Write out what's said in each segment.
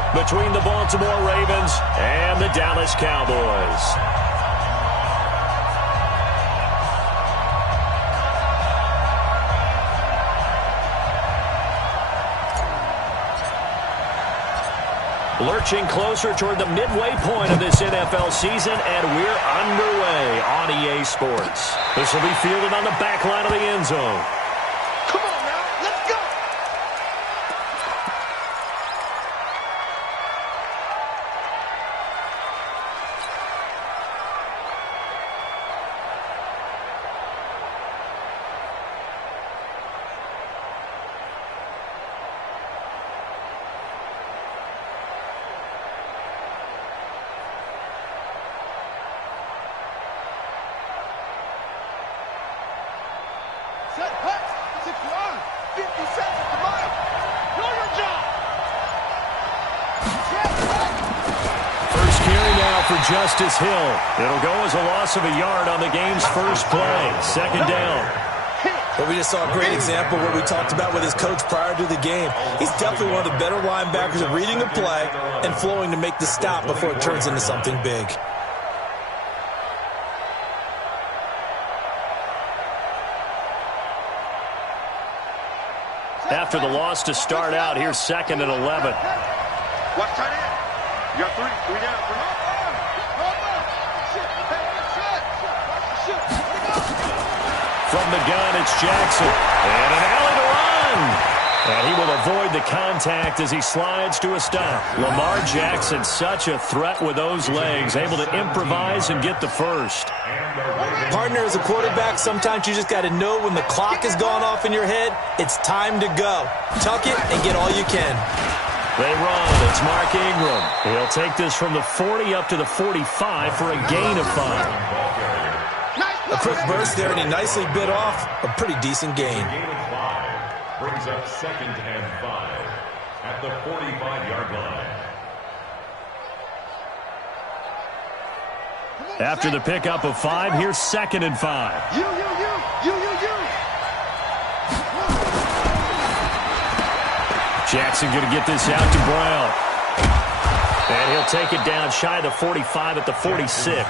battle between the Baltimore Ravens and the Dallas Cowboys. Lurching closer toward the midway point of this NFL season, and we're underway on EA Sports. This will be fielded on the back line of the end zone. Come on now, let's go! Set, hut, 6 yards, 50 seconds to mile. Do your job. First carry now for Justice Hill. It'll go as a loss of a yard on the game's first play. Second down. But we just saw a great example of what we talked about with his coach prior to the game. He's definitely one of the better linebackers at reading a play and flowing to make the stop before it turns into something big. After the loss to start out, here's 2nd and 11. Watch tight end. You got 3 down. From the gun, it's Jackson. And an alley to run. And he will avoid the contact as he slides to a stop. Lamar Jackson, such a threat with those legs, able to improvise and get the first. Partner, as a quarterback, sometimes you just got to know when the clock has gone off in your head, it's time to go. Tuck it and get all you can. They run. It's Mark Ingram. He'll take this from the 40 up to the 45 for a gain of 5. A quick burst there, and he nicely bit off a pretty decent gain. Brings up 2nd and 5 at the 45-yard line. After the pickup of 5, here's 2nd and 5. You. Jackson going to get this out to Brown. And he'll take it down shy of the 45 at the 46.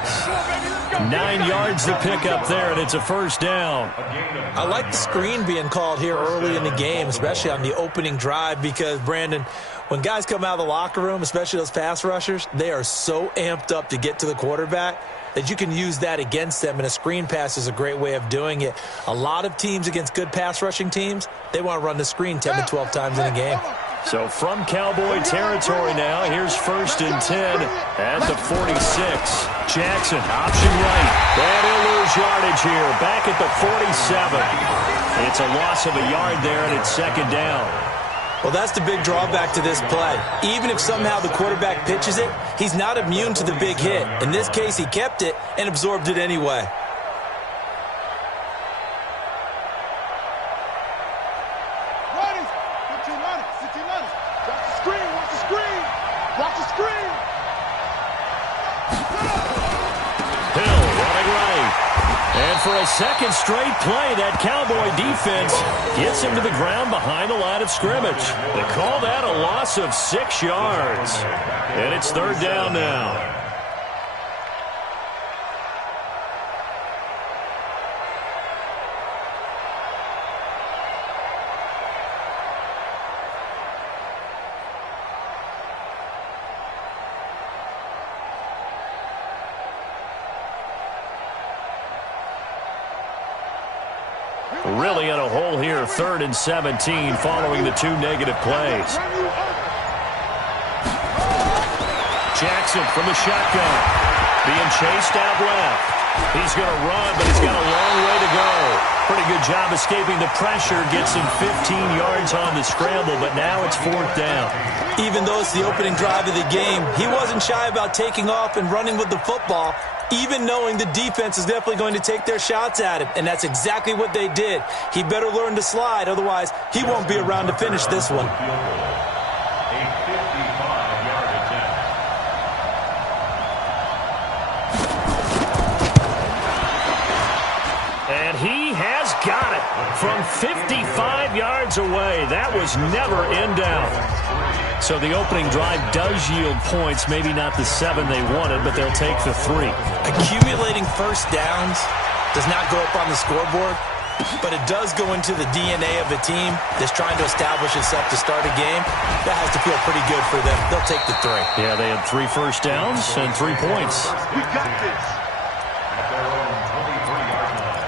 9 yards to pick up there, and it's a first down. I like the screen being called here early in the game, especially on the opening drive, because, Brandon, when guys come out of the locker room, especially those pass rushers, they are so amped up to get to the quarterback that you can use that against them, and a screen pass is a great way of doing it. A lot of teams against good pass rushing teams, they want to run the screen 10 to 12 times in a game. So from Cowboy territory now, here's 1st and 10 at the 46. Jackson, option right. And he'll lose yardage here, back at the 47. It's a loss of a yard there, and it's 2nd down. Well, that's the big drawback to this play. Even if somehow the quarterback pitches it, he's not immune to the big hit. In this case, he kept it and absorbed it anyway. Watch the screen. Hill running right. And for a second straight play, that Cowboy defense gets him to the ground behind the line of scrimmage. They call that a loss of 6 yards. And it's 3rd down now. Really in a hole here, 3rd and 17 following the 2 negative plays. Jackson from the shotgun, being chased out left. He's going to run, but he's got a long way to go. Pretty good job escaping the pressure, gets him 15 yards on the scramble, but now it's 4th down. Even though it's the opening drive of the game, he wasn't shy about taking off and running with the football, even knowing the defense is definitely going to take their shots at him, and that's exactly what they did. He better learn to slide, otherwise he won't be around to finish this one. And he has got it from 55 yards away. That was never in doubt. So the opening drive does yield points, maybe not the 7 they wanted, but they'll take the 3. Accumulating first downs does not go up on the scoreboard, but it does go into the DNA of a team that's trying to establish itself to start a game. That has to feel pretty good for them. They'll take the 3. Yeah, they had 3 first downs and 3 points. We got this. At their own 23-yard line.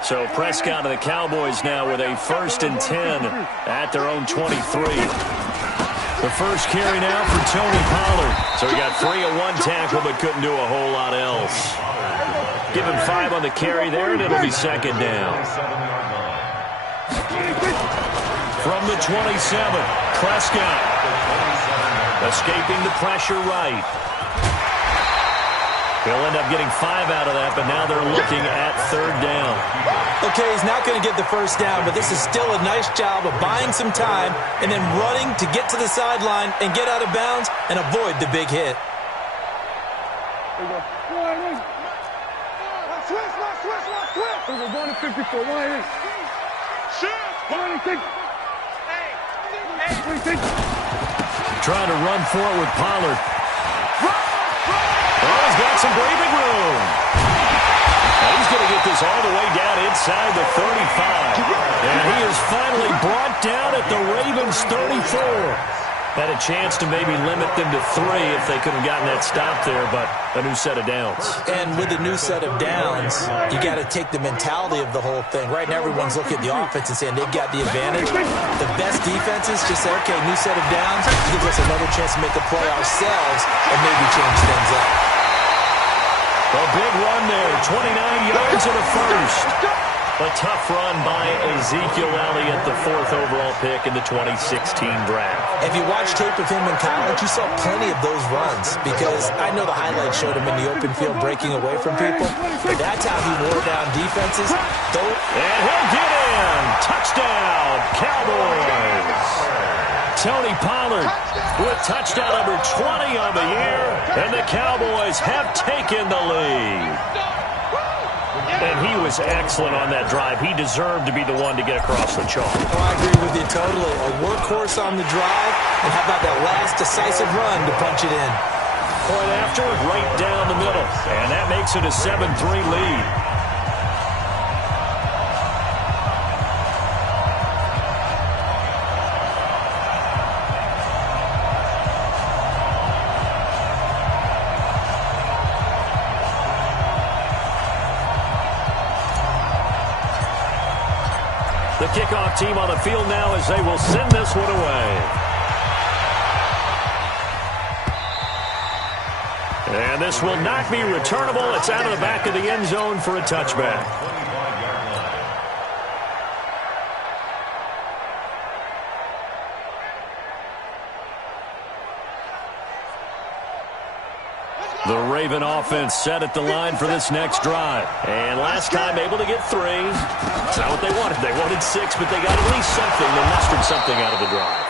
So Prescott and the Cowboys now with a 1st and 10 at their own 23. The first carry now for Tony Pollard. So he got 3 on 1 tackle but couldn't do a whole lot else. Give him 5 on the carry there, and it'll be 2nd down. From the 27, Prescott escaping the pressure right. He'll end up getting 5 out of that, but now they're looking at 3rd down. Okay, he's not going to get the first down, but this is still a nice job of buying some time and then running to get to the sideline and get out of bounds and avoid the big hit. Trying to run for it with Pollard. Oh, he's got some breathing room. And he's going to get this all the way down inside the 35. And he is finally brought down at the Ravens' 34. Had a chance to maybe limit them to 3 if they could have gotten that stop there, but a new set of downs. And with a new set of downs, you got to take the mentality of the whole thing. Right now, everyone's looking at the offense and saying they've got the advantage. The best defenses just say, okay, new set of downs gives us another chance to make a play ourselves and maybe change things up. A big run there, 29 yards and a first. A tough run by Ezekiel Elliott, the 4th overall pick in the 2016 draft. If you watch tape of him in college, you saw plenty of those runs because I know the highlights showed him in the open field breaking away from people, but that's how he wore down defenses. And he'll get in. Touchdown, Cowboys. Tony Pollard with touchdown number 20 on the year, and the Cowboys have taken the lead. And he was excellent on that drive. He deserved to be the one to get across the chalk. Oh, I agree with you totally. A workhorse on the drive, and how about that last decisive run to punch it in? Point after, right down the middle. And that makes it a 7-3 lead. The kickoff team on the field now as they will send this one away. And this will not be returnable. It's out of the back of the end zone for a touchback. The Raven offense set at the line for this next drive. And last time able to get 3. It's not what they wanted. They wanted 6, but they got at least something. They mustered something out of the drive.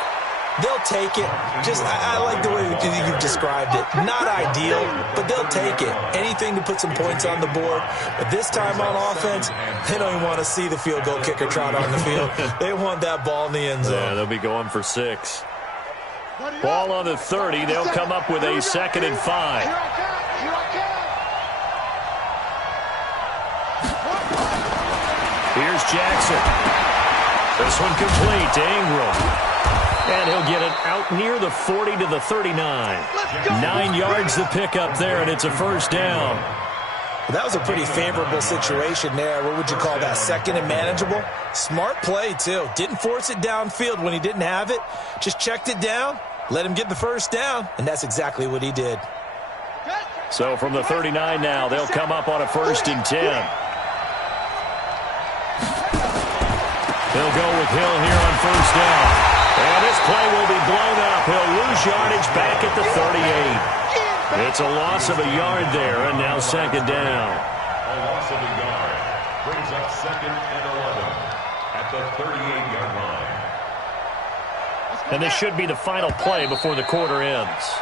They'll take it. I like the way you've described it. Not ideal, but they'll take it. Anything to put some points on the board. But this time on offense, they don't even want to see the field goal kicker trot on the field. They want that ball in the end zone. Yeah, they'll be going for 6. Ball on the 30. They'll come up with a 2nd and 5. Here's Jackson. This one complete to Ingram. And he'll get it out near the 40 to the 39. 9 yards to pick up there, and it's a 1st down. Well, that was a pretty favorable situation there. What would you call that? 2nd and manageable? Smart play, too. Didn't force it downfield when he didn't have it. Just checked it down, let him get the 1st down, and that's exactly what he did. So from the 39 now, they'll come up on a 1st and 10. He'll go with Hill here on 1st down. And this play will be blown up. He'll lose yardage back at the 38. It's a loss of a yard there, and now 2nd down. A loss of a yard brings up 2nd and 11 at the 38-yard line. And this should be the final play before the quarter ends.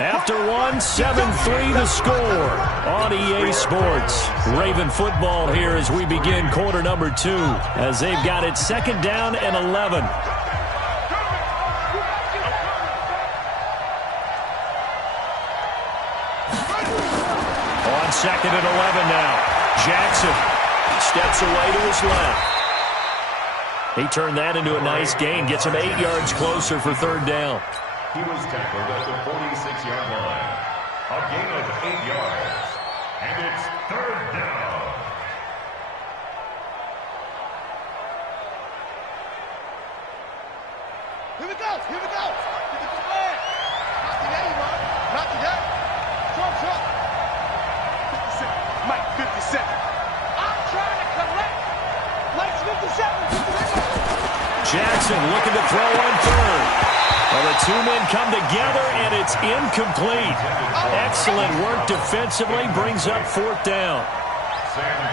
After one, 7-3 the score on EA Sports. Raven football here as we begin quarter number 2, as they've got it second down and 11. On second and 11 now. Jackson steps away to his left. He turned that into a nice gain, gets him 8 yards closer for third down. He was tackled at the 46-yard line. A gain of 8 yards. And it's third down. Here we go. Here we go. Give it to Blair. Not today, Ron. Not today. Short. 57. Mike, 57. I'm trying to collect. Mike's 57. Jackson looking to throw on third. Well, the two men come together, and it's incomplete. Excellent work defensively, brings up fourth down.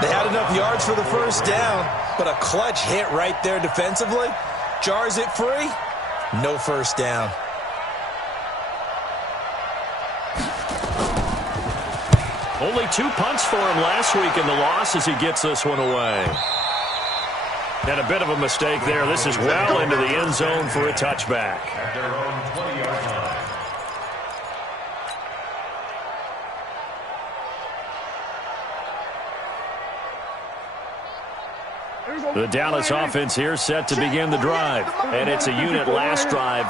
They had enough yards for the first down, but a clutch hit right there defensively. Jars it free. No first down. Only 2 punts for him last week in the loss as he gets this one away. And a bit of a mistake there. This is well into the end zone for a touchback. At their own 20-yard line. The Dallas offense here set to begin the drive. And it's a unit last drive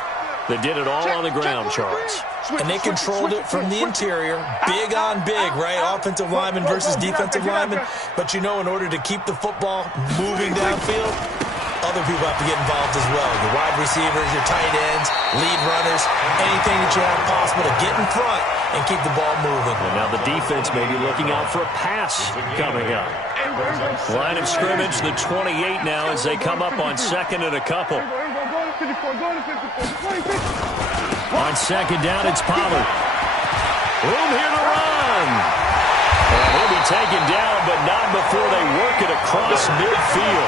that did it all on the ground, Charles. And they controlled it from the interior. Big on big, right? Offensive lineman versus defensive lineman. But, you know, in order to keep the football moving downfield, other people have to get involved as well. Your wide receivers, your tight ends, lead runners, anything that you have possible to get in front and keep the ball moving. And now the defense may be looking out for a pass coming up. Line of scrimmage, the 28 now as they come up on second and a couple. On second down, it's Pollard. Room here to run. And he'll be taken down, but not before they work it across midfield.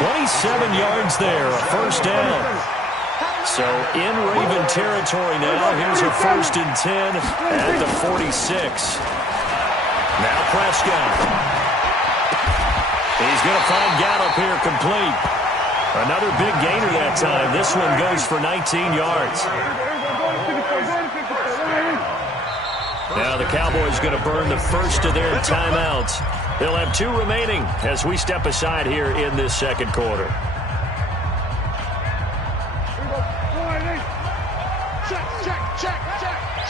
27 yards there, a first down. So in Raven territory now. Here's a 1st and 10 at the 46. Now Prescott. He's going to find Gallup here complete. Another big gainer that time. This one goes for 19 yards. Now the Cowboys going to burn the first of their timeouts. They'll have 2 remaining as we step aside here in this second quarter. Check.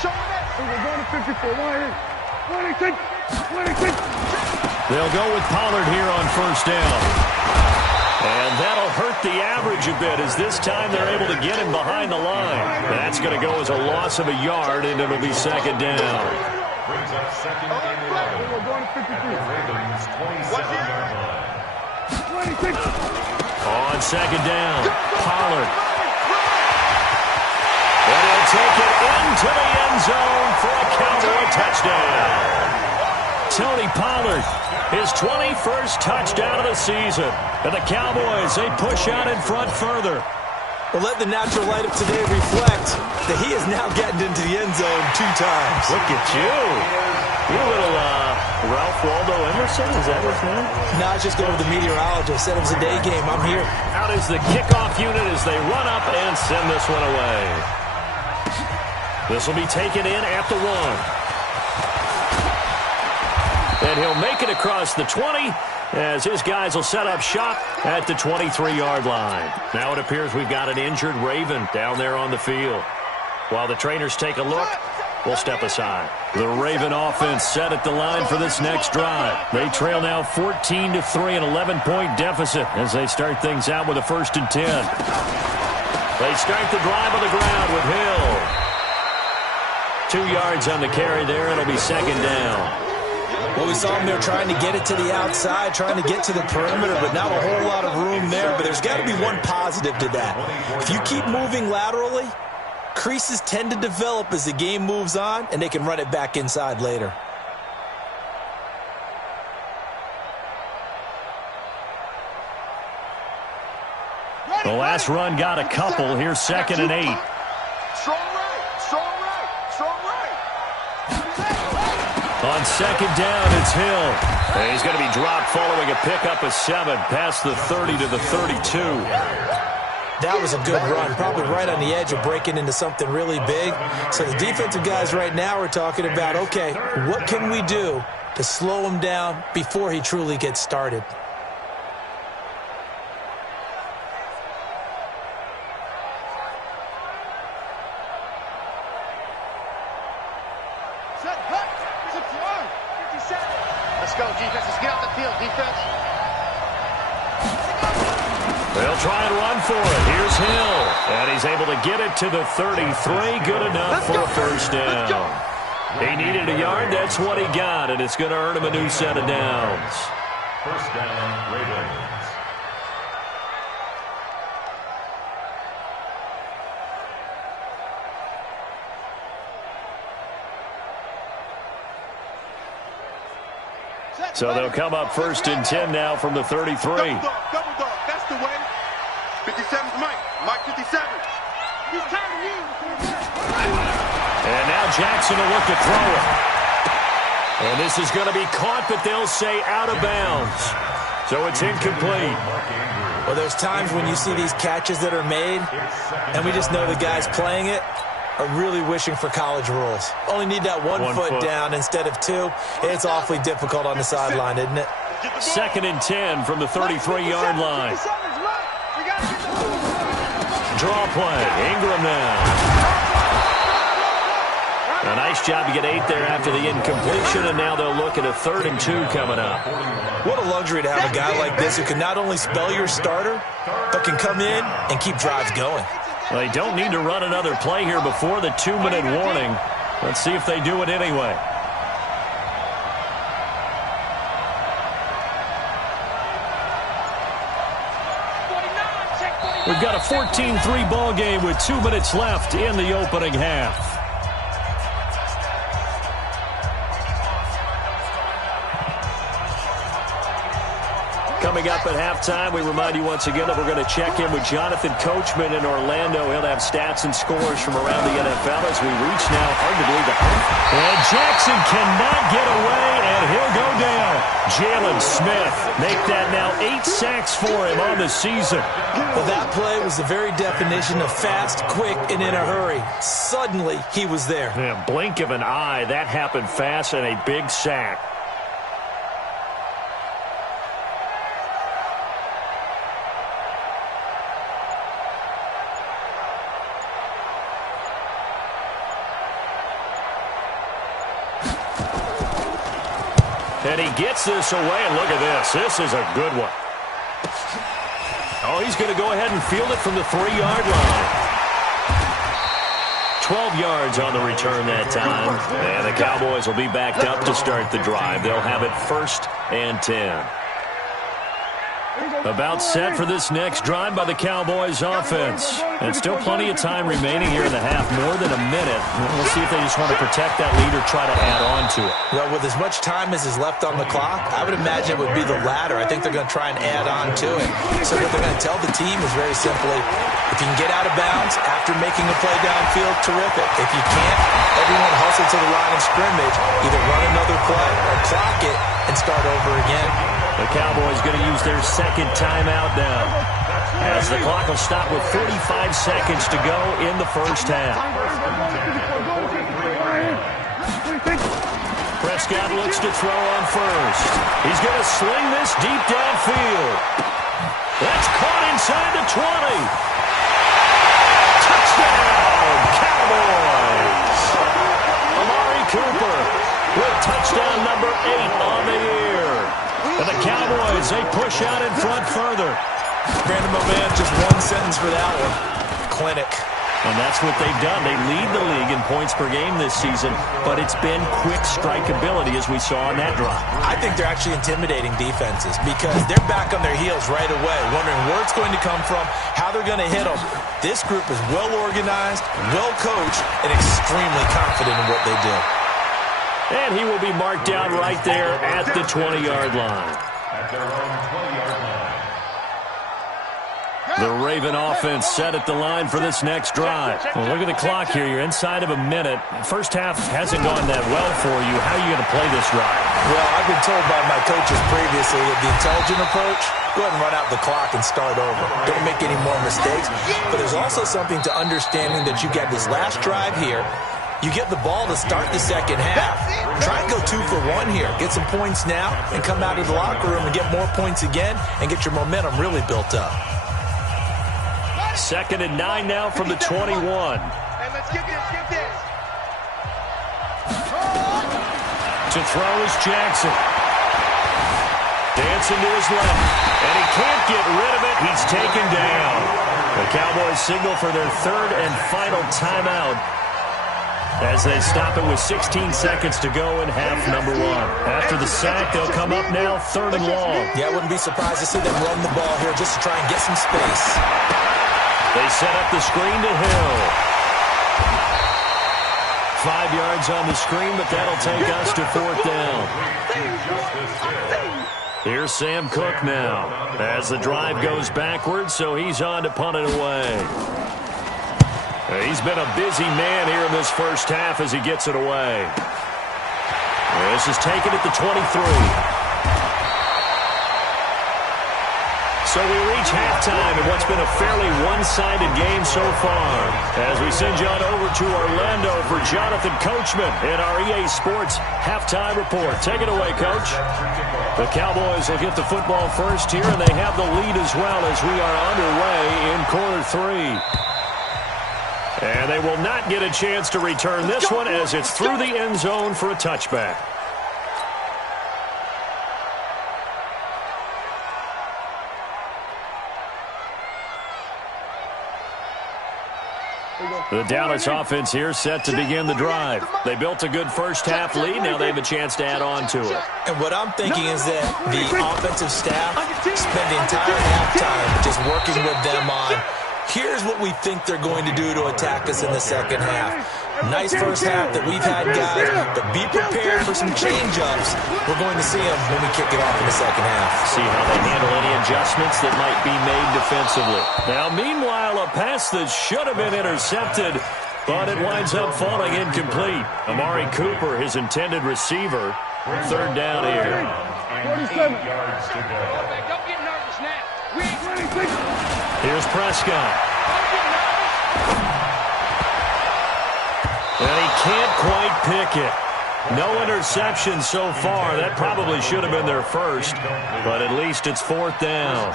Show it. We're going to 54. They'll go with Pollard here on first down. And that'll hurt the average a bit as this time they're able to get him behind the line. That's going to go as a loss of a yard, and it'll be second down. Brings up second and 11. We're going to 53. At the Ravens' 27-yard line. On second down, Pollard. And he'll take it into the end zone for a Cowboy touchdown. Tony Pollard, his 21st touchdown of the season. And the Cowboys, they push out in front further. Well, let the natural light of today reflect that he is now getting into the end zone 2 times. Look at you. You're a little Ralph Waldo Emerson, is that his name? No, I was just going with the meteorologist. Said it was a day game. I'm here. Out is the kickoff unit as they run up and send this one away. This will be taken in at the 1. And he'll make it across the 20 as his guys will set up shop at the 23-yard line. Now it appears we've got an injured Raven down there on the field. While the trainers take a look, we'll step aside. The Raven offense set at the line for this next drive. They trail now 14-3, an 11-point deficit as they start things out with a 1st and 10. They start the drive on the ground with Hill. 2 yards on the carry there. It'll be second down. Well, we saw him there trying to get it to the outside, trying to get to the perimeter, but not a whole lot of room there. But there's got to be one positive to that. If you keep moving laterally, creases tend to develop as the game moves on, and they can run it back inside later. The last run got a couple. Here's 2nd and 8. Strong right. On second down, it's Hill. And he's going to be dropped following a pickup of 7 past the 30 to the 32. That was a good run, probably right on the edge of breaking into something really big. So the defensive guys right now are talking about, okay, what can we do to slow him down before he truly gets started? Let's go, defense. Let's get out the field, defense. They'll try and run for it. Here's Hill. And he's able to get it to the 33. Good enough for a first down. He needed a yard. That's what he got. And it's going to earn him a new set of downs. First down, Ravens. So they'll come up first and 10 now from the 33. Double dog. That's the way. 57's Mike. Mike 57. He's tired of you. And now Jackson will look to throw it. And this is going to be caught, but they'll say out of bounds. So it's incomplete. Well, there's times when you see these catches that are made, and we just know the guys playing it are really wishing for college rules. Only need that one foot down instead of 2. It's awfully difficult on the sideline, isn't it? Second and 10 from the 33-yard line. Draw play. Ingram now. A nice job to get 8 there after the incompletion, and now they'll look at a 3rd and 2 coming up. What a luxury to have a guy like this who can not only spell your starter, but can come in and keep drives going. Well, they don't need to run another play here before the 2-minute warning. Let's see if they do it anyway. We've got a 14-3 ball game with 2 minutes left in the opening half. Coming up at halftime, we remind you once again that we're going to check in with Jonathan Coachman in Orlando. He'll have stats and scores from around the NFL as we reach now, hard to believe, the and Jackson cannot get away, and he'll go down. Jalen Smith make that now 8 sacks for him on the season. Well, that play was the very definition of fast, quick, and in a hurry. Suddenly, he was there. Yeah, blink of an eye, that happened fast, and a big sack. And he gets this away, and look at this. This is a good one. Oh, he's going to go ahead and field it from the 3-yard line. 12 yards on the return that time. And the Cowboys will be backed up to start the drive. They'll have it 1st and 10. About set for this next drive by the Cowboys offense. And still plenty of time remaining here in the half, more than a minute. We'll see if they just want to protect that lead or try to add on to it. Well, with as much time as is left on the clock, I would imagine it would be the latter. I think they're going to try and add on to it. So what they're going to tell the team is very simply, if you can get out of bounds after making a play downfield, terrific. If you can't, everyone hustle to the line of scrimmage, either run another play or clock it and start over again. The Cowboys going to use their 2nd timeout now, as the clock will stop with 45 seconds to go in the first half. Prescott looks to throw on first. He's going to sling this deep downfield. That's caught inside the 20. Touchdown, Cowboys! Amari Cooper with touchdown number 8 on the year. And the Cowboys, they push out in front further. Brandon, my man, just one sentence for that one. Clinic. And that's what they've done. They lead the league in points per game this season, but it's been quick strikeability as we saw on that drive. I think they're actually intimidating defenses because they're back on their heels right away, wondering where it's going to come from, how they're going to hit them. This group is well organized, well coached, and extremely confident in what they do. And he will be marked down right there at the 20-yard line. At their own 20-yard line. The Raven offense set at the line for this next drive. Well, look at the clock here. You're inside of a minute. First half hasn't gone that well for you. How are you going to play this drive? Well, I've been told by my coaches previously that the intelligent approach, go ahead and run out the clock and start over. Don't make any more mistakes. But there's also something to understanding that you get this last drive here. You get the ball to start the second half. Try and go 2 for 1 here. Get some points now and come out of the locker room and get more points again and get your momentum really built up. 2nd and 9 now from the 21. Hey, let's get this. To throw is Jackson. Dancing to his left. And he can't get rid of it. He's taken down. The Cowboys signal for their 3rd and final timeout as they stop it with 16 seconds to go in half number 1. After the sack, they'll come up now 3rd and long. Yeah, I wouldn't be surprised to see them run the ball here just to try and get some space. They set up the screen to Hill. 5 yards on the screen, but that'll take us to 4th down. Here's Sam Cook now as the drive goes backwards, so he's on to punt it away. He's been a busy man here in this first half as he gets it away. This is taken at the 23. So we reach halftime in what's been a fairly one-sided game so far. As we send you on over to Orlando for Jonathan Coachman in our EA Sports Halftime Report. Take it away, Coach. The Cowboys will get the football first here, and they have the lead as well as we are underway in quarter 3. And they will not get a chance to return this one as it's through the end zone for a touchback. The Dallas offense here set to begin the drive. They built a good first half lead. Now they have a chance to add on to it. And what I'm thinking is that the offensive staff spend the entire halftime just working with them on, here's what we think they're going to do to attack us in the second half. Nice first half that we've had, guys, but be prepared for some change-ups. We're going to see them when we kick it off in the second half. See how they handle any adjustments that might be made defensively. Now, meanwhile, a pass that should have been intercepted, but it winds up falling incomplete. Amari Cooper, his intended receiver, 3rd down here. 47 yards to go. Don't get nervous now. We ain't ready. Here's Prescott. And he can't quite pick it. No interception so far. That probably should have been their first, but at least it's 4th down.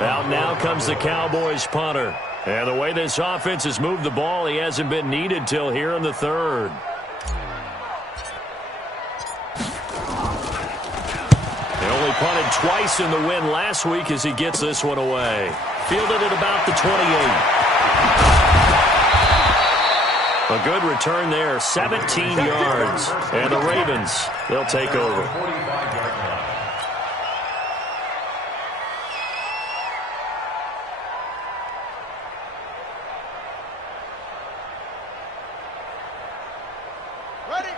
Out now comes the Cowboys punter. And the way this offense has moved the ball, he hasn't been needed till here in the 3rd. He only punted twice in the win last week as he gets this one away. Fielded at about the 28. A good return there, 17 yards. And the Ravens, they'll take over.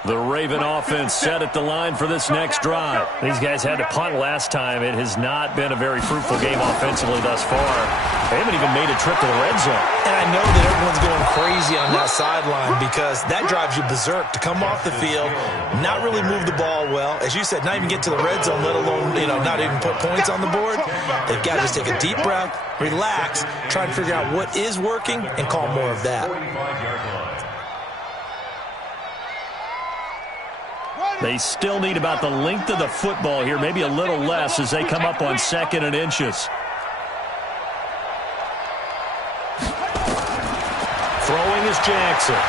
The Raven offense set at the line for this next drive. These guys had to punt last time. It has not been a very fruitful game offensively thus far. They haven't even made a trip to the red zone. And I know that everyone's going crazy on that sideline because that drives you berserk to come off the field, not really move the ball well. As you said, not even get to the red zone, let alone, not even put points on the board. They've got to just take a deep breath, relax, try and figure out what is working, and call more of that. They still need about the length of the football here, maybe a little less as they come up on 2nd and inches. Throwing is Jackson.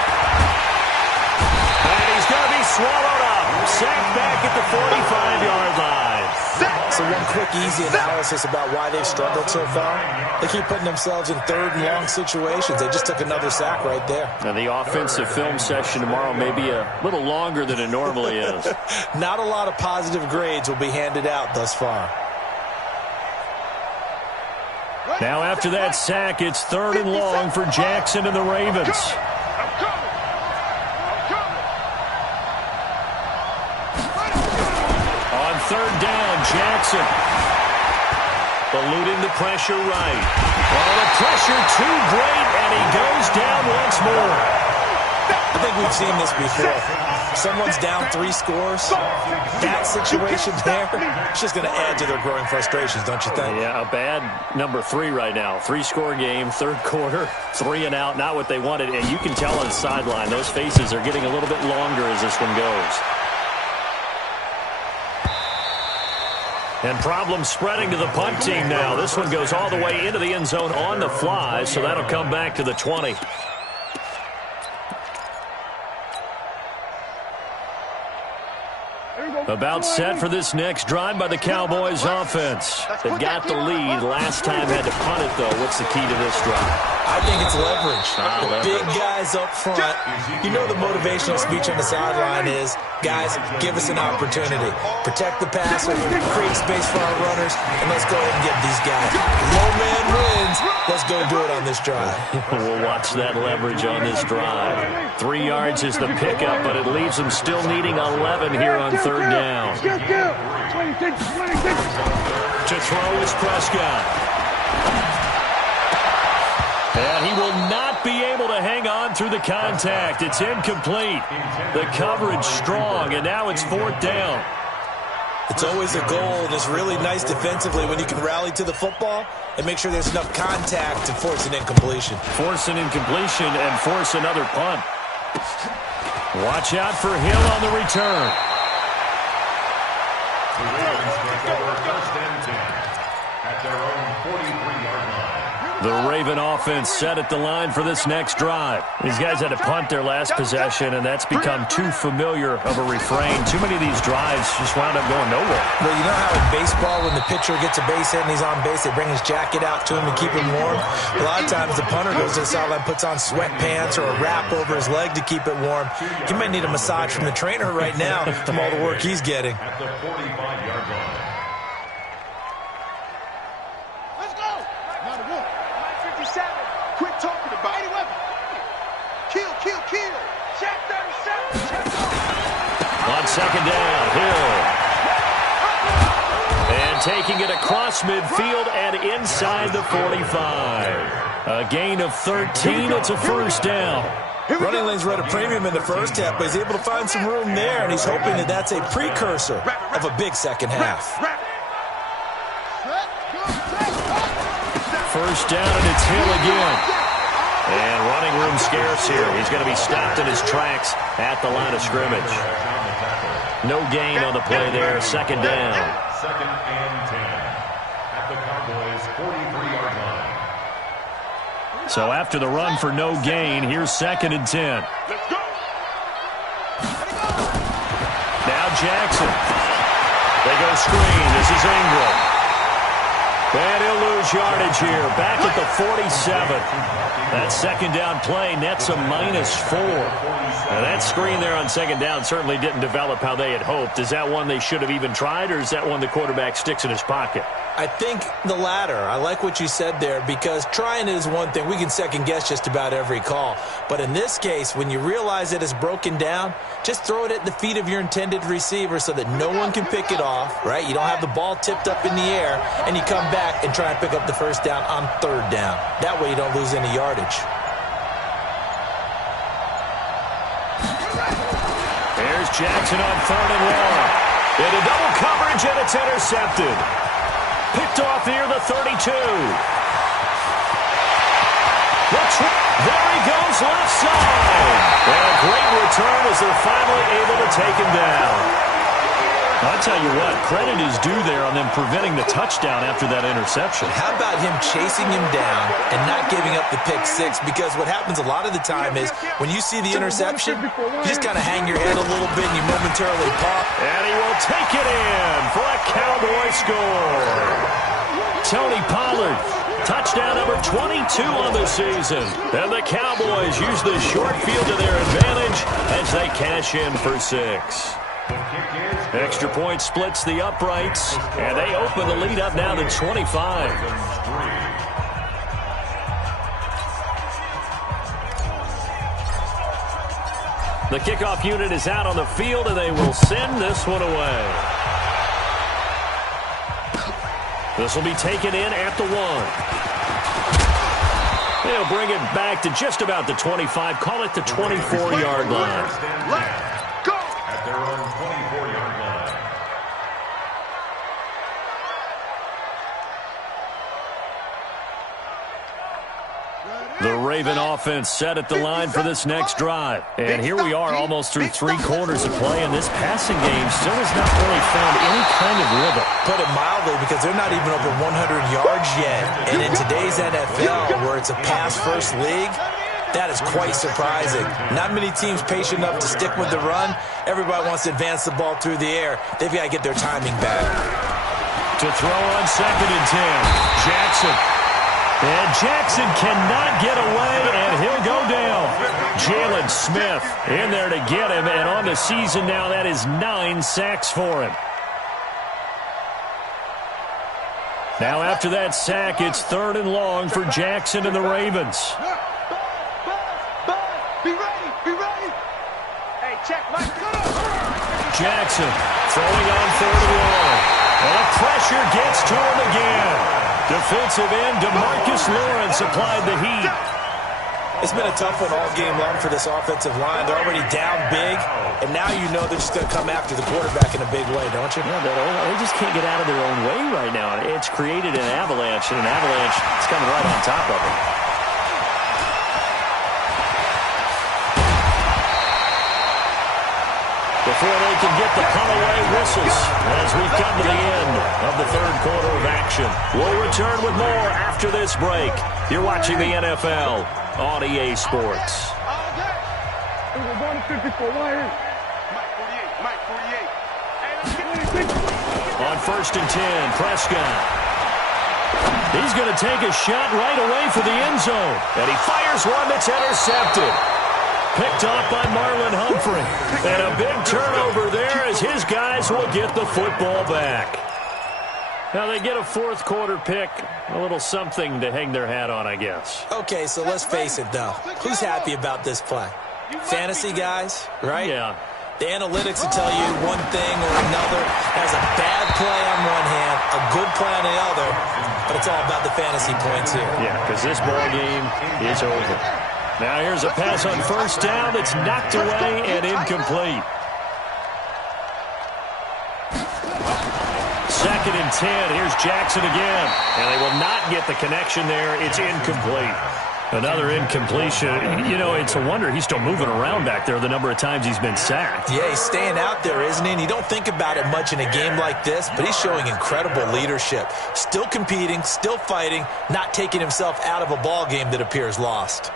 And he's going to be swallowed up. Sacked back at the 45-yard line. So one quick, easy analysis about why they've struggled so far. They keep putting themselves in 3rd and long situations. They just took another sack right there. Now, the offensive film session tomorrow may be a little longer than it normally is. Not a lot of positive grades will be handed out thus far. Now, after that sack, it's 3rd and long for Jackson and the Ravens. On 3rd down, Jackson. Eluding the pressure right. Oh, the pressure too great, and he goes down once more. I think we've seen this before. Someone's down 3 scores. That situation there, it's just going to add to their growing frustrations, don't you think? Yeah, a bad number 3 right now. 3-score game, third quarter, 3 and out, not what they wanted. And you can tell on the sideline, those faces are getting a little bit longer as this one goes. And problems spreading to the punt team now. This one goes all the way into the end zone on the fly, so that'll come back to the 20. About set for this next drive by the Cowboys offense. They've got the lead. Last time had to punt it, though. What's the key to this drive? I think it's leverage. The big guys up front. You know the motivational speech on the sideline is, guys, give us an opportunity. Protect the passer, create space for our runners, and let's go ahead and get these guys. Low man wins. Let's go do it on this drive. We'll watch that leverage on this drive. 3 yards is the pickup, but it leaves them still needing 11 here on third down. To throw is Prescott. And he will not be able to hang on through the contact. It's incomplete. The coverage strong, and now it's 4th down. It's always a goal, and it's really nice defensively when you can rally to the football and make sure there's enough contact to force an incompletion. Force an incompletion and force another punt. Watch out for Hill on the return. At their own 43-yard line. The Raven offense set at the line for this next drive. These guys had to punt their last possession, and that's become too familiar of a refrain. Too many of these drives just wound up going nowhere. Well, you know how in baseball, when the pitcher gets a base hit and he's on base, they bring his jacket out to him and keep him warm? A lot of times the punter goes to the sideline, puts on sweatpants or a wrap over his leg to keep it warm. He might need a massage from the trainer right now from all the work he's getting. At the 45-yard line. Quit talking about it. Kill. Check 37. On second down, Hill. And taking it across midfield and inside the 45. A gain of 13. It's a first down. Running lanes were at a premium in the first half, but he's able to find some room there, and he's hoping that that's a precursor of a big second half. First down, and it's Hill again. And running room scarce here. He's going to be stopped in his tracks at the line of scrimmage. No gain on the play there. Second down. 2nd and 10. At the Cowboys' 43-yard line. So after the run for no gain, here's 2nd and 10. Now Jackson. They go screen. This is Ingram. And he'll lose yardage here. Back at the 47. That second down play nets a -4. Now that screen there on second down certainly didn't develop how they had hoped. Is that one they should have even tried, or is that one the quarterback sticks in his pocket? I think the latter. I like what you said there, because trying is one thing. We can second guess just about every call. But in this case, when you realize it is broken down, just throw it at the feet of your intended receiver so that no one can pick it off, right? You don't have the ball tipped up in the air, and you come back and try and pick up the first down on third down. That way you don't lose any yardage. There's Jackson on 3rd and long. Into double coverage, and it's intercepted. Picked off near the 32. There he goes, left side. And a great return as they're finally able to take him down. I'll tell you what, credit is due there on them preventing the touchdown after that interception. How about him chasing him down and not giving up the pick six? Because what happens a lot of the time is when you see the interception, you just kind of hang your head a little bit and you momentarily pop. And he will take it in for a Cowboy score. Tony Pollard, touchdown number 22 on the season. And the Cowboys use the short field to their advantage as they cash in for 6. Extra point splits the uprights, and they open the lead up now to 25. The kickoff unit is out on the field, and they will send this one away. This will be taken in at the 1. They'll bring it back to just about the 25. Call it the 24-yard line. Let's go! At their own 24-yard line. The Raven offense set at the line for this next drive. And here we are almost through 3 quarters of play, and this passing game still has not really found any kind of rhythm. Put it mildly, because they're not even over 100 yards yet. And in today's NFL, where it's a pass-first league, that is quite surprising. Not many teams patient enough to stick with the run. Everybody wants to advance the ball through the air. They've got to get their timing back. To throw on 2nd and 10, Jackson. And Jackson cannot get away, and he'll go down. Jalen Smith in there to get him, and on the season now, that is 9 sacks for him. Now after that sack, it's 3rd and long for Jackson and the Ravens. Be ready, be ready. Hey, check, Mike. Jackson throwing on 3rd and long. And the pressure gets to him again. Defensive end DeMarcus Lawrence applied the heat. It's been a tough one all game long for this offensive line. They're already down big, and now you know they're just going to come after the quarterback in a big way, don't you? Yeah, they just can't get out of their own way right now. It's created an avalanche, and an avalanche is coming right on top of it. Before they can get the punt away, whistles as we've come to the end of the 3rd quarter of action. We'll return with more after this break. You're watching the NFL on EA Sports. We're going to 54. Mike 48. On 1st and 10, Prescott. He's going to take a shot right away for the end zone. And he fires one that's intercepted. Picked off by Marlon Humphrey. And a big turnover there as his guys will get the football back. Now they get a 4th quarter pick. A little something to hang their hat on, I guess. Okay, so let's face it, though. Who's happy about this play? Fantasy guys, right? Yeah. The analytics will tell you one thing or another. Has a bad play on one hand, a good play on the other, but it's all about the fantasy points here. Yeah, because this ball game is over. Now here's a pass on 1st down that's knocked away and incomplete. 2nd and 10. Here's Jackson again. And they will not get the connection there. It's incomplete. Another incompletion. You know, it's a wonder he's still moving around back there the number of times he's been sacked. Yeah, he's staying out there, isn't he? And you don't think about it much in a game like this, but he's showing incredible leadership. Still competing, still fighting, not taking himself out of a ball game that appears lost.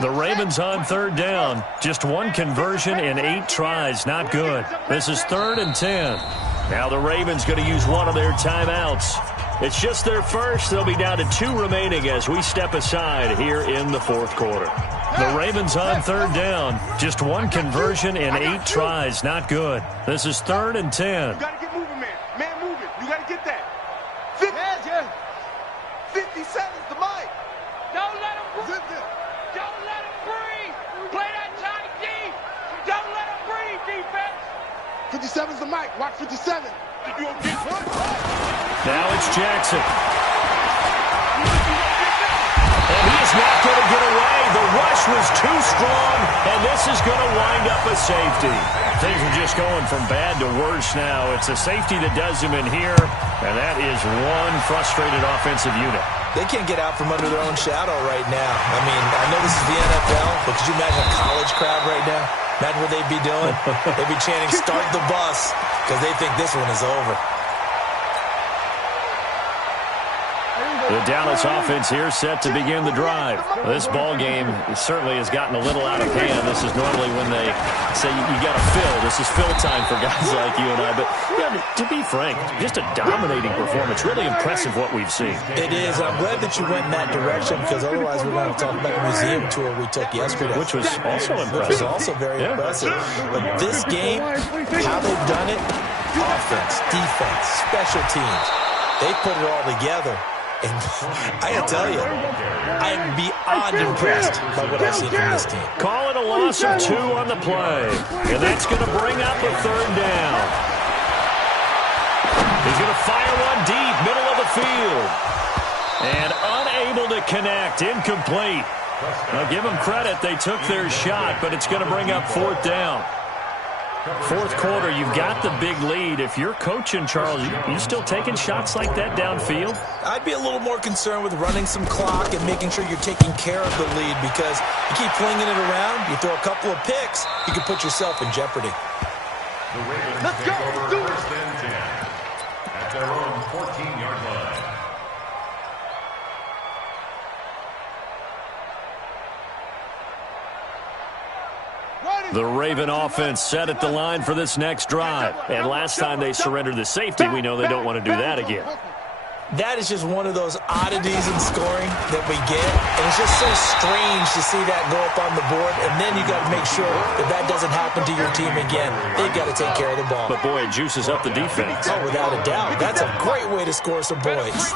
The Ravens on 3rd down. Just 1 conversion and 8 tries. Not good. This is 3rd and 10. Now the Ravens going to use one of their timeouts. It's just their first. They'll be down to 2 remaining as we step aside here in the 4th quarter. The Ravens on 3rd down. Just 1 conversion and 8 tries. Not good. This is 3rd and 10. You got to get moving, man. Man moving. You got to get that. 50 seconds to Mike. Don't let him breathe. Don't let him breathe. Play that tight deep. Don't let him breathe, defense. 57's the Mike. Watch 57. Now it's Jackson. And he is not going to get away. The rush was too strong, and this is going to wind up a safety. Things are just going from bad to worse now. It's a safety that does him in here, and that is one frustrated offensive unit. They can't get out from under their own shadow right now. I mean, I know this is the NFL, but could you imagine a college crowd right now? Imagine what they'd be doing. They'd be chanting, "Start the bus," because they think this one is over. The Dallas offense here set to begin the drive. This ball game certainly has gotten a little out of hand. This is normally when they say you got to fill. This is fill time for guys like you and I. But yeah, to be frank, just a dominating performance. Really impressive what we've seen. It is. I'm glad that you went in that direction because otherwise we're going to talk about the museum tour we took yesterday. Which was also impressive. Which was also very impressive. But this game, how they've done it, offense, defense, special teams, they put it all together. And I gotta tell you, I am beyond impressed by what I've seen from this team. Call it a loss of 2 on the play. And that's going to bring up a 3rd down. He's going to fire one deep, middle of the field. And unable to connect, incomplete. Now give them credit, they took their shot, but it's going to bring up 4th down. 4th quarter, you've got the big lead. If you're coaching, Charles, you still taking shots like that downfield? I'd be a little more concerned with running some clock and making sure you're taking care of the lead, because you keep flinging it around, you throw a couple of picks, you can put yourself in jeopardy. The Ravens take over 1st and 10 at their own 14-yard line. The Raven offense set at the line for this next drive. And last time they surrendered the safety, we know they don't want to do that again. That is just one of those oddities in scoring that we get. And it's just so strange to see that go up on the board. And then you got to make sure that that doesn't happen to your team again. They've got to take care of the ball. But, boy, it juices up the defense. Oh, without a doubt. That's a great way to score some points.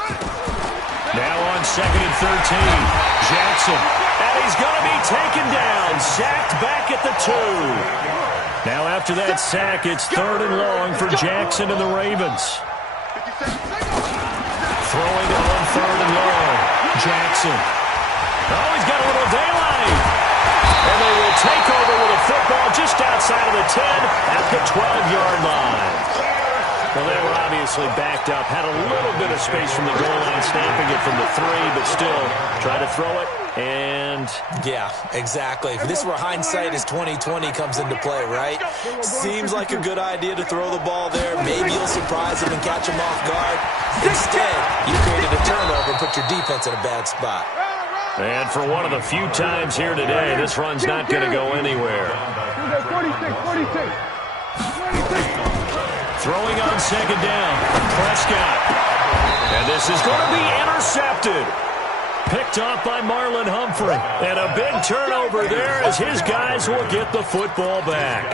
Now on 2nd and 13, Jackson. And he's going to be taken down, sacked back at the 2. Now after that sack, it's 3rd and long for Jackson and the Ravens. Throwing on 3rd and long, Jackson. Oh, he's got a little daylight. And they will take over with a football just outside of the 10 at the 12-yard line. Well, they were obviously backed up, had a little bit of space from the goal line, snapping it from the 3, but still try to throw it, and... Yeah, exactly. This is where hindsight is 20/20 comes into play, right? Seems like a good idea to throw the ball there. Maybe you'll surprise them and catch them off guard. Instead, you created a turnover and put your defense in a bad spot. And for one of the few times here today, this run's not going to go anywhere. 46. Throwing on 2nd down, Prescott. And this is going to be intercepted. Picked off by Marlon Humphrey. And a big turnover there as his guys will get the football back.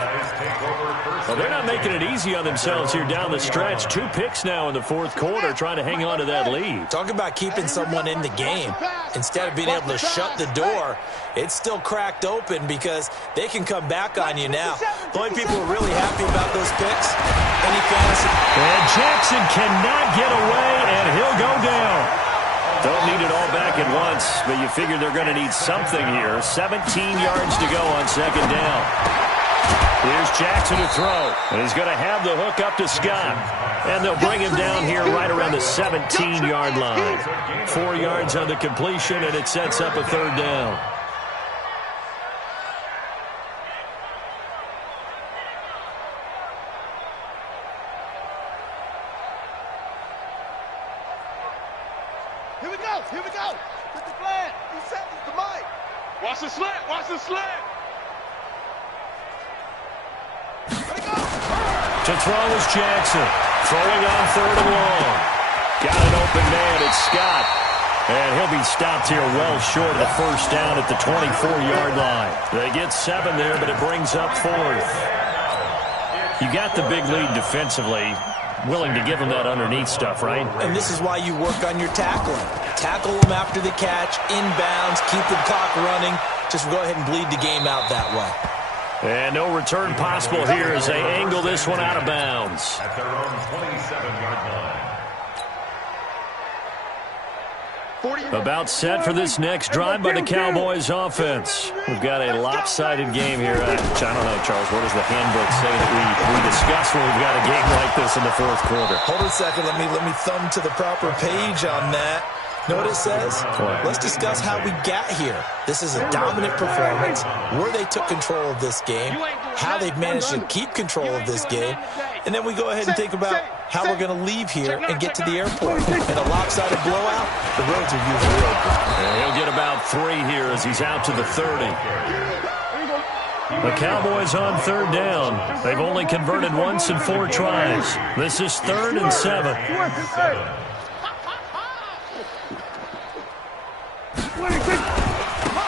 Well, they're not making it easy on themselves here down the stretch. 2 picks now in the 4th quarter trying to hang on to that lead. Talk about keeping someone in the game. Instead of being able to shut the door, it's still cracked open because they can come back on you now. The only people who are really happy about those picks, any fantasy. And Jackson cannot get away, and he'll go down. Don't need it all back at once, but you figure they're going to need something here. 17 yards to go on 2nd down. Here's Jackson to throw, and he's going to have the hook up to Scott. And they'll bring him down here right around the 17-yard line. 4 yards on the completion, and it sets up a 3rd down. Here we go. Get the plan. He sent it to Mike. Watch the slant. Watch the slant. To throw is Jackson. Throwing on 3rd and long. Got an open man. It's Scott. And he'll be stopped here well short of the 1st down at the 24-yard line. They get 7 there, but it brings up 4th. You got the big lead defensively. Willing to give them that underneath stuff, right? And this is why you work on your tackling. Tackle them after the catch, inbounds, keep the clock running. Just go ahead and bleed the game out that way. And no return possible here as they angle this one out of bounds. At their own 27-yard line. About set for this next drive by the Cowboys offense. We've got a lopsided game here. I don't know, Charles, what does the handbook say that we discuss when we've got a game like this in the 4th quarter? Hold on a second. Let me thumb to the proper page on that. Know what it says? Let's discuss how we got here. This is a dominant performance, where they took control of this game, how they've managed to keep control of this game, and then we go ahead and think about how we're going to leave here and get to the airport. In a lopsided blowout, the roads are usually open. And he'll get about 3 here as he's out to the 30. The Cowboys on 3rd down. They've only converted once in 4 tries. This is 3rd and 7.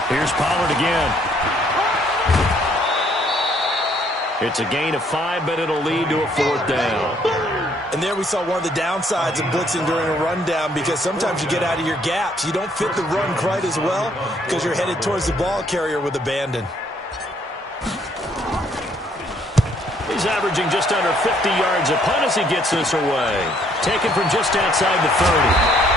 Here's Pollard again. It's a gain of 5, but it'll lead to a 4th down. And there we saw one of the downsides of blitzing during a rundown, because sometimes you get out of your gaps. You don't fit the run quite as well because you're headed towards the ball carrier with abandon. He's averaging just under 50 yards a punt as he gets this away. Taken from just outside the 30.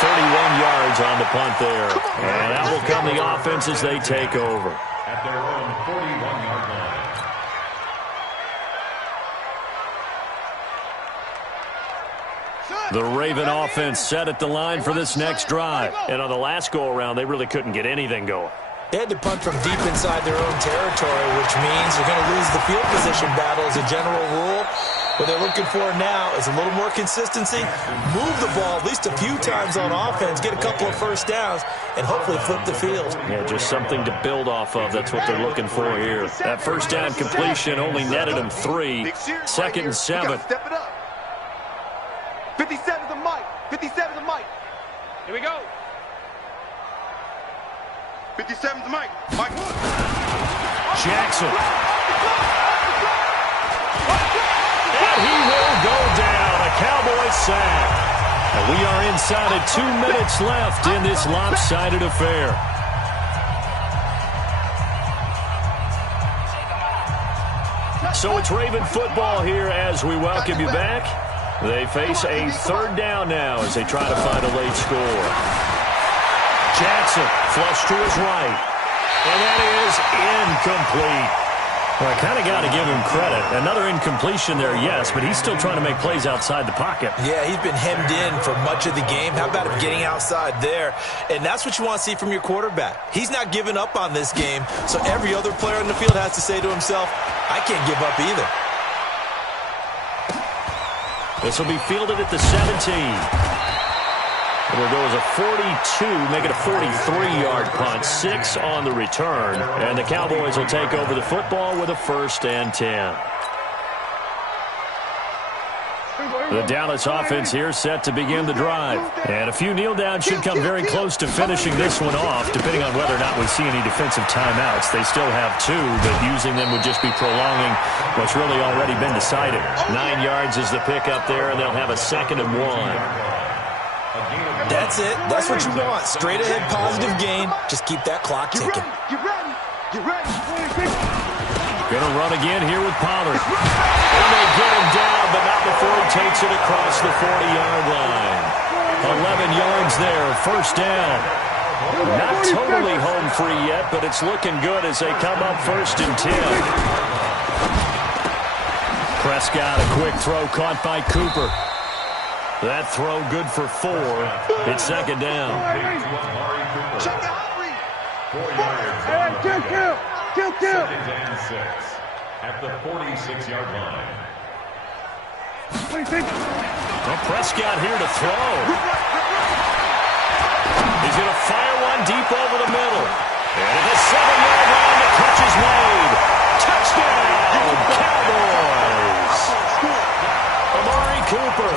31 yards on the punt there. And that will come the offense as they take over. At their own 41-yard line. The Raven offense set at the line for this next drive. And on the last go-around, they really couldn't get anything going. They had to punt from deep inside their own territory, which means they're going to lose the field position battle as a general rule. What they're looking for now is a little more consistency, move the ball at least a few times on offense, get a couple of first downs, and hopefully flip the field. Yeah, just something to build off of. That's what they're looking for here. That first down completion only netted them 3. Second and 7. Step it up. 57's the mic. 57's the mic. Here we go. 57's the mic. Mike. Jackson. And he will go down. A Cowboy sack. And we are inside of 2 minutes left in this lopsided affair. So it's Raven football here as we welcome you back. They face a third down now as they try to find a late score. Jackson flush to his right. And that is incomplete. Well, I kind of got to give him credit. Another incompletion there, yes, but he's still trying to make plays outside the pocket. Yeah, he's been hemmed in for much of the game. How about him getting outside there? And that's what you want to see from your quarterback. He's not giving up on this game, so every other player on the field has to say to himself, I can't give up either. This will be fielded at the 17. It'll go as a 42, make it a 43-yard punt, 6 on the return. And the Cowboys will take over the football with a 1st and 10. The Dallas offense here set to begin the drive. And a few kneel downs should come very close to finishing this one off, depending on whether or not we see any defensive timeouts. They still have 2, but using them would just be prolonging what's really already been decided. 9 yards is the pickup there, and they'll have a 2nd and 1. That's it. That's what you want. Straight ahead positive gain. Just keep that clock ticking. Get ready. Get ready. Gonna run again here with Pollard. And they get him down, but not before he takes it across the 40-yard line. 11 yards there, 1st down. Not totally home free yet, but it's looking good as they come up 1st and 10. Prescott, a quick throw caught by Cooper. That throw good for 4. It's 2nd down. Check the hot read. 4 yards. Hey, kill. 2nd and 6 at the 46-yard line. Well, Prescott here to throw. He's going to fire one deep over the middle. And at the 7-yard line, the catch is made. Touchdown, Cowboys. Amari Cooper,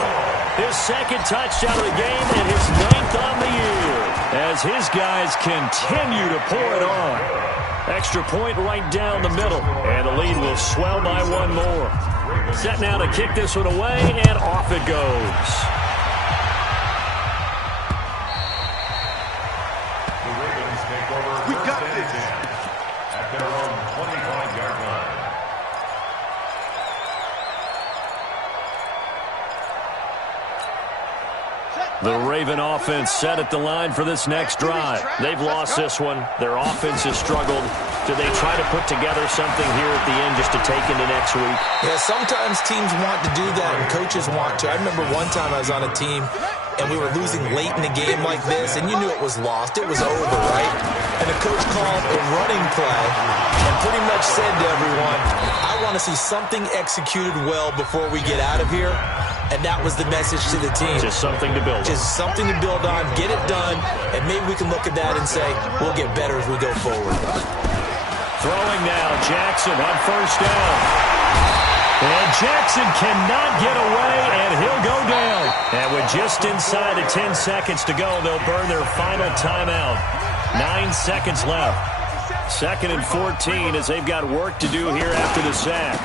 his 2nd touchdown of the game and his 9th on the year, as his guys continue to pour it on. Extra point right down the middle, and the lead will swell by 1 more. Set now to kick this one away, and off it goes. The Ravens take over We got 1st and this. 10 at their own 25-yard line. The Raven offense set at the line for this next drive. They've lost this one. Their offense has struggled. Do they try to put together something here at the end just to take into next week? Yeah, sometimes teams want to do that and coaches want to. I remember one time I was on a team and we were losing late in a game like this, and you knew it was lost. It was over, right? And the coach called a running play and pretty much said to everyone, I want to see something executed well before we get out of here. And that was the message to the team. Just something to build on. Just something to build on, get it done, and maybe we can look at that and say, we'll get better as we go forward. Throwing now, Jackson on 1st down. And Jackson cannot get away, and he'll go down. And with just inside of 10 seconds to go, they'll burn their final timeout. 9 seconds left. 2nd and 14 as they've got work to do here after the sack.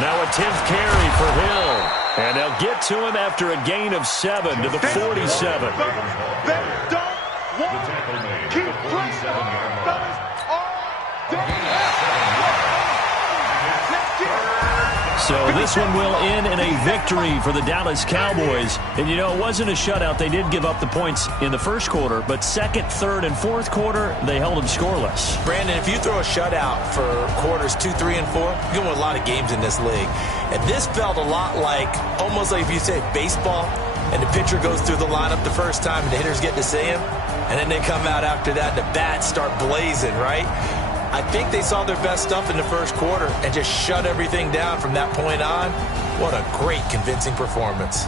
Now a 10th carry for Hill. And they'll get to him after a gain of 7 to the 47. They don't want to keep pressing on fellas all day. So this one will end in a victory for the Dallas Cowboys. And, you know, it wasn't a shutout. They did give up the points in the first quarter, but second, third, and fourth quarter, they held them scoreless. Brandon, if you throw a shutout for quarters 2, 3, and 4, you're going to win a lot of games in this league. And this felt a lot like, almost like if you say baseball, and the pitcher goes through the lineup the first time and the hitters get to see him, and then they come out after that and the bats start blazing, right? I think they saw their best stuff in the first quarter and just shut everything down from that point on. What a great, convincing performance.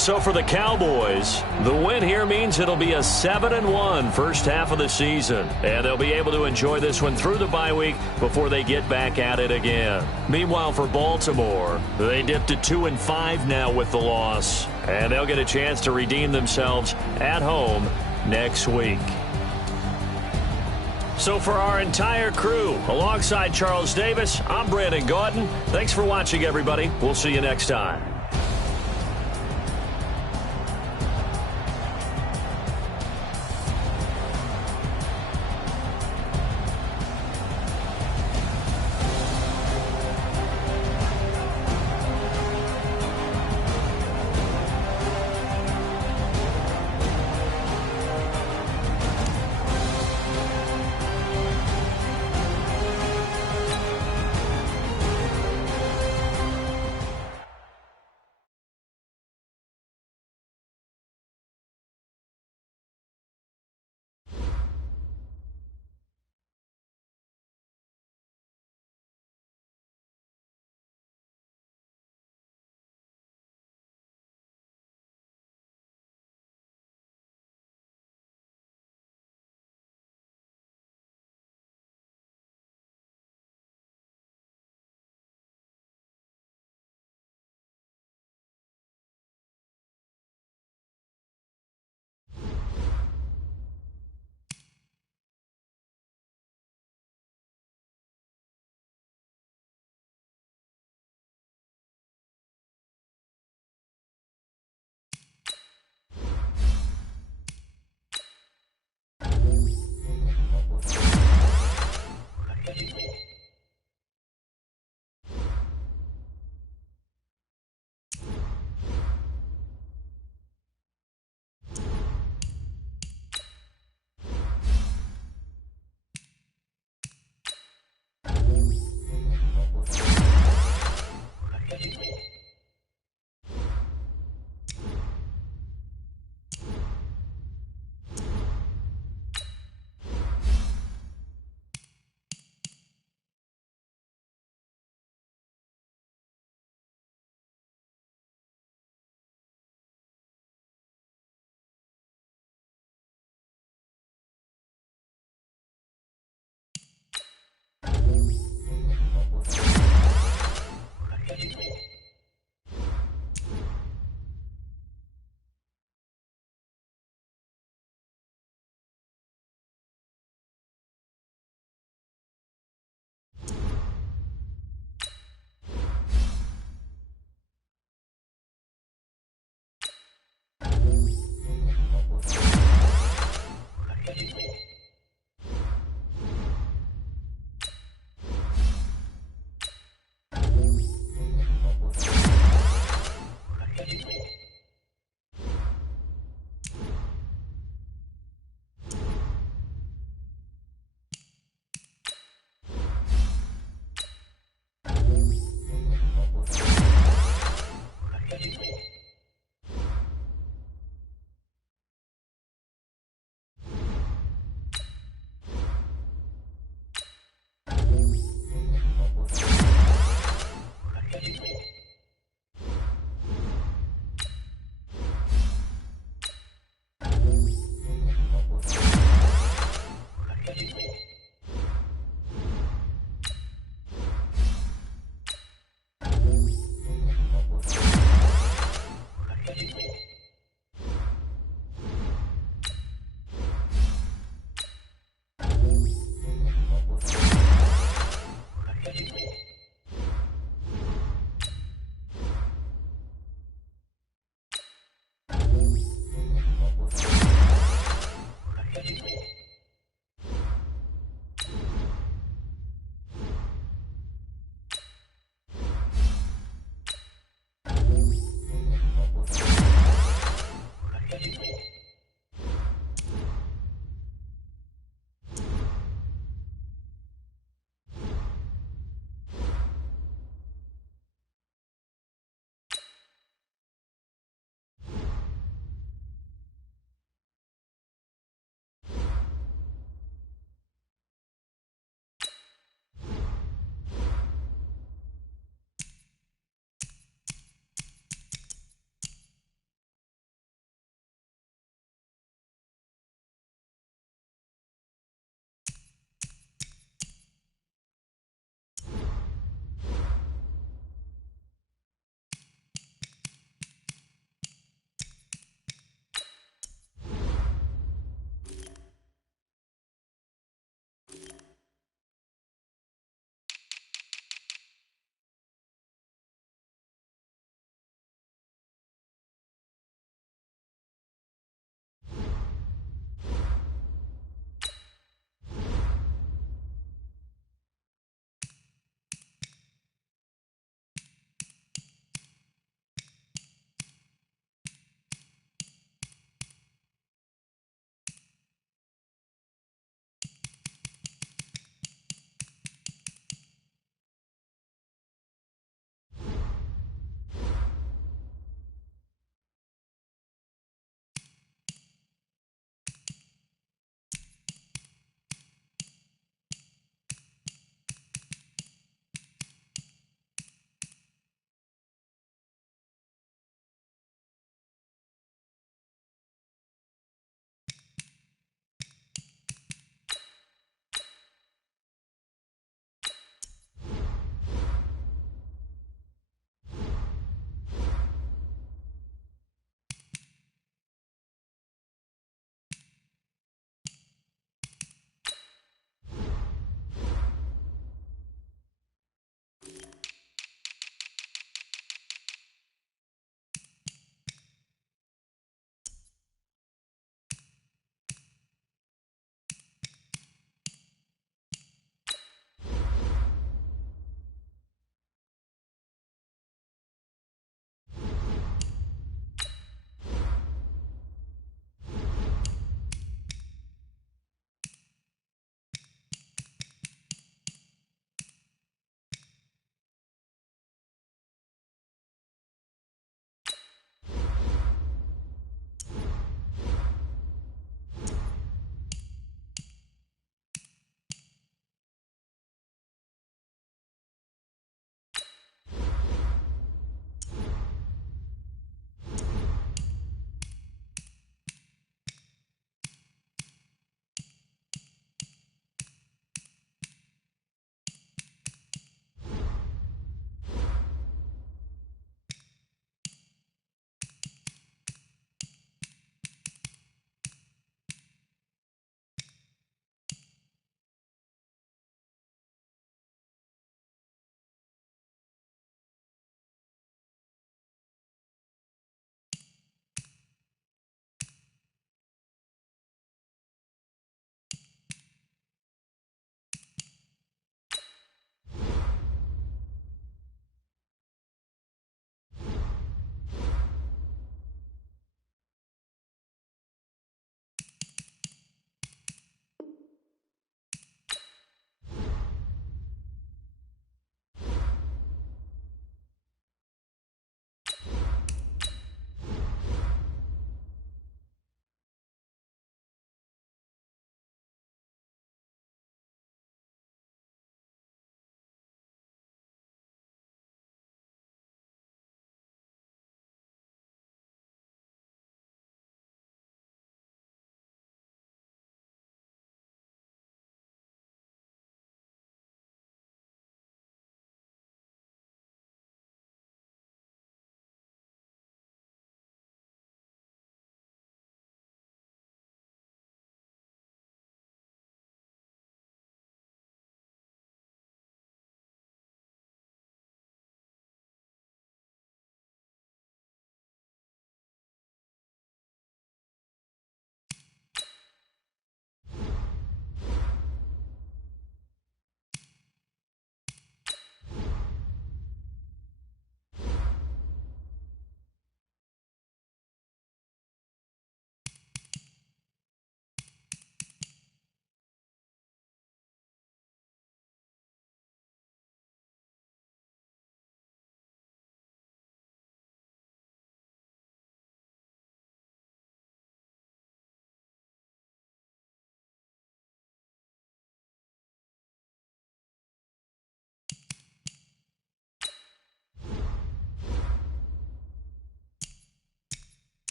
So for the Cowboys, the win here means it'll be a 7-1 first half of the season. And they'll be able to enjoy this one through the bye week before they get back at it again. Meanwhile, for Baltimore, they dipped to 2-5 now with the loss. And they'll get a chance to redeem themselves at home next week. So for our entire crew, alongside Charles Davis, I'm Brandon Gaudin. Thanks for watching, everybody. We'll see you next time.